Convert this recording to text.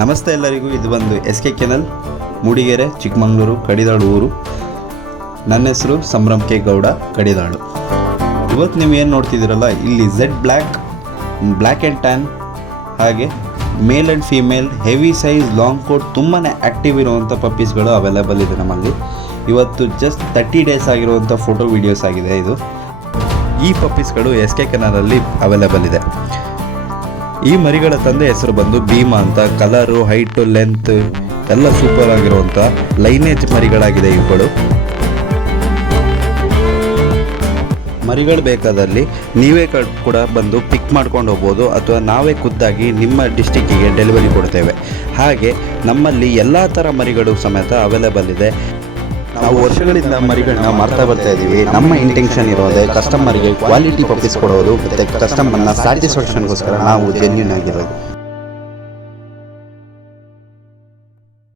ನಮಸ್ತೆ ಎಲ್ಲರಿಗೂ, ಇದು ಬಂದು SK ಕೆನಲ್, ಮೂಡಿಗೆರೆ, ಚಿಕ್ಕಮಗಳೂರು, ಕಡಿದಾಳು ಊರು. ನನ್ನ ಹೆಸರು ಸಂಭ್ರಮ್ ಕೆ ಗೌಡ, ಕಡಿದಾಳು. ಇವತ್ತು ನೀವು ಏನು ನೋಡ್ತಿದ್ದೀರಲ್ಲ, ಇಲ್ಲಿ Z ಬ್ಲ್ಯಾಕ್ ಆ್ಯಂಡ್ ಟ್ಯಾನ್, ಹಾಗೆ male and female, heavy size, long coat, ತುಂಬಾ ಆ್ಯಕ್ಟಿವ್ ಇರುವಂಥ ಪಪ್ಪೀಸ್ಗಳು ಅವೈಲೇಬಲ್ ಇದೆ ನಮ್ಮಲ್ಲಿ. ಇವತ್ತು ಜಸ್ಟ್ 30 ಡೇಸ್ ಆಗಿರುವಂಥ ಫೋಟೋ ವೀಡಿಯೋಸ್ ಆಗಿದೆ ಇದು. ಈ ಪಪ್ಪೀಸ್ಗಳು SK ಕೆನಲಲ್ಲಿ ಅವೈಲೇಬಲ್ ಇದೆ. ಈ ಮರಿಗಳ ತಂದೆ ಹೆಸರು ಬಂದು ಭೀಮಾ ಅಂತ. ಕಲರು, ಹೈಟು, ಲೆಂತ್ ಎಲ್ಲ ಸೂಪರ್ ಆಗಿರುವಂಥ ಲೈನೇಜ್ ಮರಿಗಳಾಗಿದೆ ಇವುಗಳು. ಮರಿಗಳು ಬೇಕಾದಲ್ಲಿ ನೀವೇ ಕೂಡ ಬಂದು ಪಿಕ್ ಮಾಡ್ಕೊಂಡು ಹೋಗ್ಬೋದು, ಅಥವಾ ನಾವೇ ಖುದ್ದಾಗಿ ನಿಮ್ಮ ಡಿಸ್ಟಿಕ್ಕಿಗೆ ಡೆಲಿವರಿ ಕೊಡ್ತೇವೆ. ಹಾಗೆ ನಮ್ಮಲ್ಲಿ ಎಲ್ಲ ಥರ ಮರಿಗಳು ಸಮೇತ ಅವೈಲೇಬಲ್ ಇದೆ. ನಾವು ವರ್ಷಗಳಿಂದ ಮರಿಗಳನ್ನ ಮಾರ್ತಾ ಬರ್ತಾ ಇದ್ದೀವಿ. ನಮ್ಮ ಇಂಟೆನ್ಷನ್ ಇರೋದೇ ಕಸ್ಟಮರ್ಗೆ ಕ್ವಾಲಿಟಿ ಪಪ್ಪೀಸ್ ಕೊಡೋದು, ಮತ್ತು ಕಸ್ಟಮರ್ನ ಸ್ಯಾಟಿಸ್ಫ್ಯಾಕ್ಷನ್ಗೋಸ್ಕರ ನಾವು ಜೆನ್ಯೂನ್ ಆಗಿರೋದು.